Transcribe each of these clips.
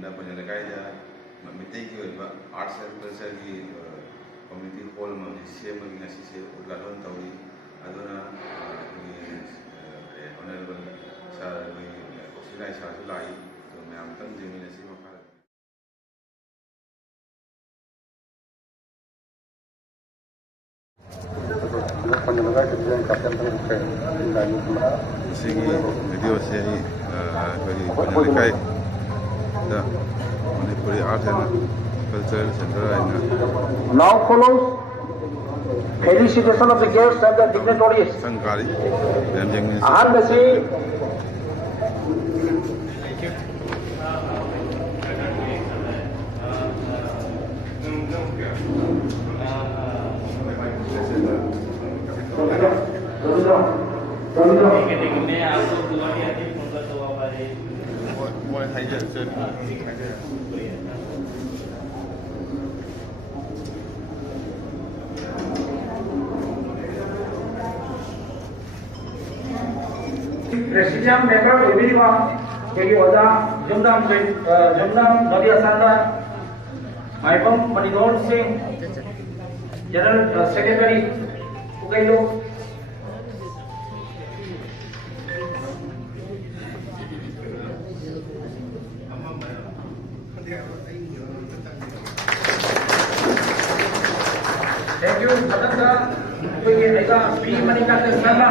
ꯄꯟꯖ ꯂꯩꯀꯥꯏꯗ ꯃꯩꯇꯩꯒꯤ ꯑꯣꯏꯕ ꯑꯥꯔꯠꯁ ꯑꯦꯟ ꯀꯜꯆꯔꯒꯤ ꯀꯝꯃ꯭ꯌꯨꯅꯤꯇꯤ ꯍꯣꯜ ꯑꯃ ꯁꯦꯝꯕꯒꯤ ꯉꯁꯤꯁꯦ ꯎद्घाटन ꯇꯧꯔꯤ ꯑꯗꯨꯅ ꯑꯩꯈꯣꯏꯒꯤ ꯑꯣꯅꯔꯦꯕꯜ ꯁꯥꯔ ꯑꯩꯈꯣꯏꯒꯤ ꯀꯧꯁꯤꯂꯥꯏ ꯁꯥꯔꯁꯨ ꯂꯥꯛꯏ ꯑꯗꯨ ꯃꯌꯥꯝꯇꯪ ꯌꯦꯡꯃꯤꯟꯅꯁꯤ ꯃꯈꯥꯗ ꯁꯤꯒꯤ ꯚꯤꯗꯤꯑꯣꯁꯦ ꯑꯩꯈꯣꯏꯒꯤ ꯄꯟꯖ ꯂꯩꯀꯥꯏꯗ Manipuri art and cultural centre ꯍꯥꯏꯅ Now follows felicitation of the guests and the dignitaries. ꯁꯪꯀꯥꯔꯤ ꯃꯌꯥꯝ ꯌꯦꯡꯃꯤꯟꯅꯁꯤ ꯑꯍꯥꯟꯕꯁꯤ Presidium member Ubiriwa, Kegi Oda, Jumdam Nadia Sanda, Maipam Manidor Singh, General Secretary Ugailo. Thank you, Adanda. Kegi Ega P Manikata Sama.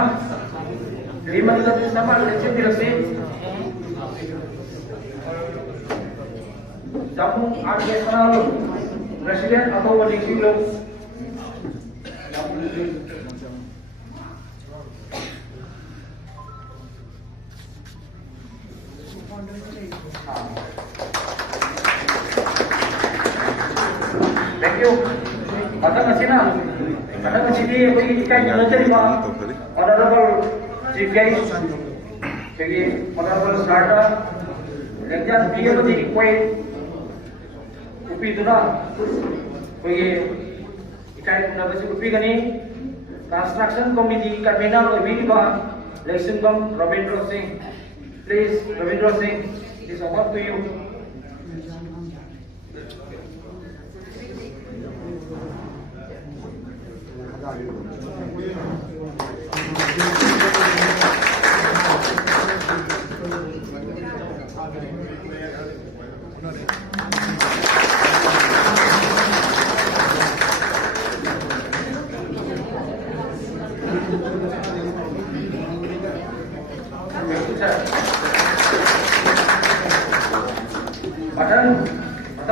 Lima kita bersama legislasi dirasi. Tamu Argentinal Presiden atau Walikilo. Thank you. Kata kasina. Kata kasini bagi ikan yang terima. Honorable Chief Guest, Kegi Honorable Sarda, Legend Bigel di Kuwait, Upi Duna, Kegi ikan nabasi Upi Gani, Construction Committee Terminal Ubiriba, Lexington Ravindra Singh. Please, Ravindra Singh, is over to you.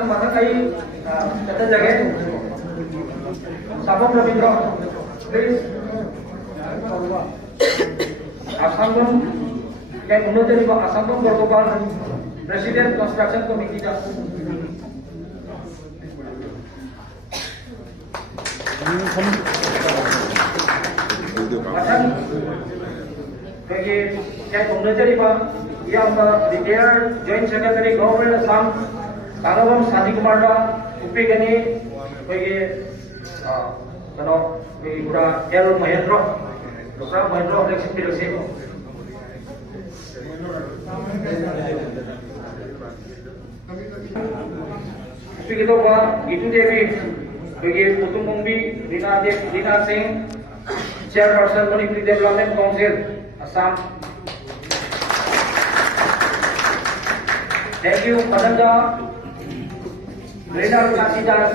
Maka kai kata jaga Sabam Ravindra, please. Asambam kai menurut dari Asambam Gorgoban Presiden Construction Committee dah. Macam bagi kai menurut dari yang retired Joint Secretary Government Assam Kagawam Sadi Kumar Upi Gani bagi bagi pura El Mahendra, Dr. Mahendra election dirasi. Upi kita buat itu Devi bagi Putung Mumbi Rina Singh, Chairperson Manipuri Development Council Assam. Thank you, Padanda. Renal Kasidas,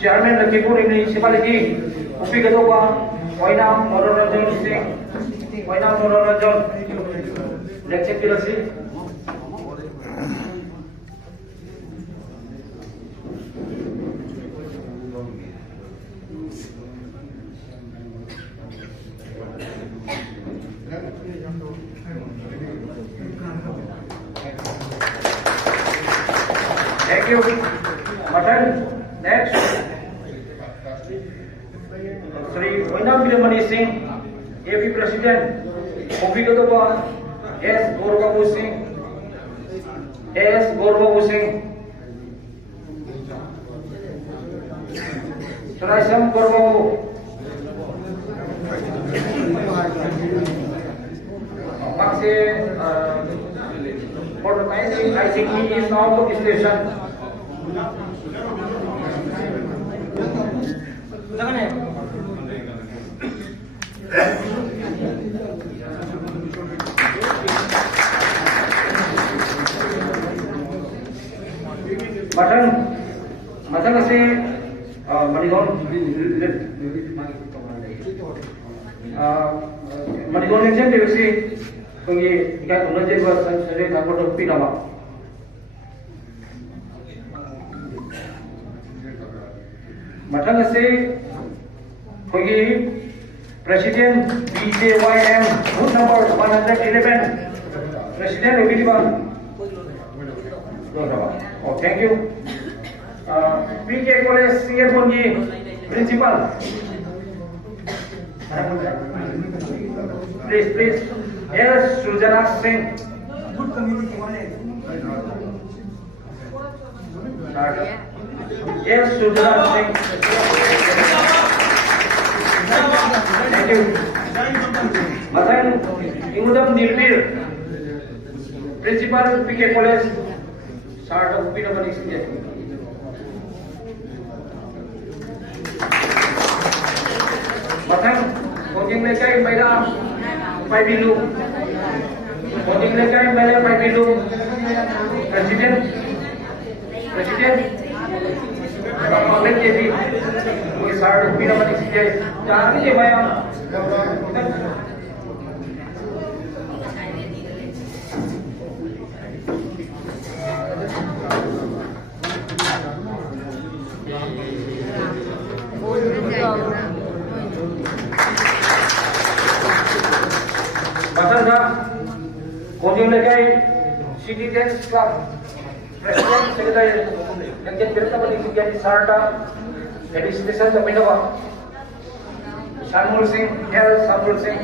Chairman Lakhimpur Municipality, Upi Gadoba, Wainam Mororanjan Singh, Wainam Mororanjan, Lecture Pilasi. Thank you. Matan, next. Sri Wainam Biramani Singh, AP President, Upi Gadoba, S. Gorbabu Singh, Suraisam Gorbabu, Maxi, Porto Kaisi, I think he is out of the station. Matang kasi Manigon Manigon legend dia si pengi ikat unaje buat sering aku topi nama. Matang kasi pengi Presiden BJYM booth number 111 Presiden lebih di bawah. Oh, thank you. PK College CFO Principal. Please. S. Sujana Singh. S. Sujana Singh. Thank you. Masan Ingudam Nilbir. Principal PK College. Start of Pinamani Singh. Matang Konjing Lekai Maila Paibilu. Konjing Lekai Maila Paibilu. Presiden Pamit jadi कोई साठ पीना बनी सी है जान नहीं है भाई Masalah Konjing Lekai Citizens Club President Secretary yang jadi berita bagi sekian di Sarta Administration sa Pinawa Shanmul Singh Samul Singh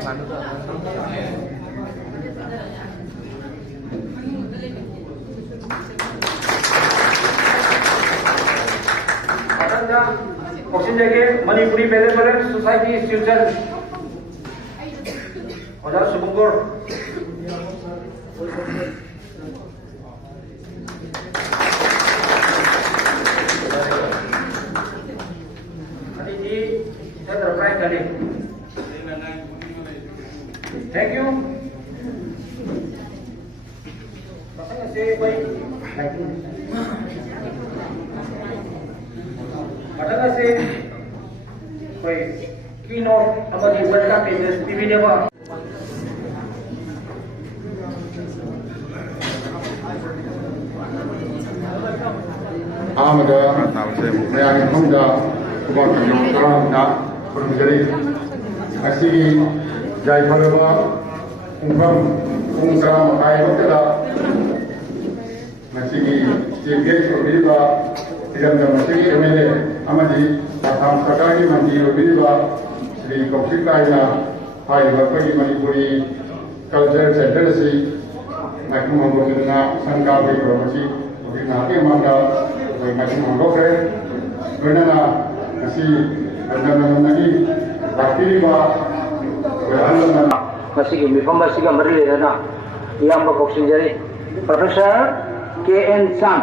Matanda Oxin Jage Manipuri Benevolent Society Future Odar Subungkor Thank you. Makanya saya baik. Makanya saya baik. Keynote apa di welcome business TV ni apa? Amada, saya Hamda, kubat kerjaan nak berjari. Asih Jai Bharava Ungkara Makai Matala Masigi Chief Obiba Tidamda Masigi MLA Amadi Atham Sakari Mandi Obiba Sri Kaushik Kaina Hai Bapagi Manipuri Culture Center Si Makum Hambogina Sankabi Promasi Obina Ke Manda Makum Hambogre Benana Nasi Benana Nagi Bakiriba Masih mifam masih gambar le na yang boxing jadi Profesor KN Sang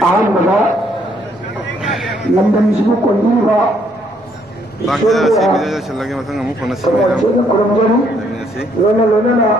aham bada London sibu kondiwa Bakda si video chal lagi matang amu phone se Lona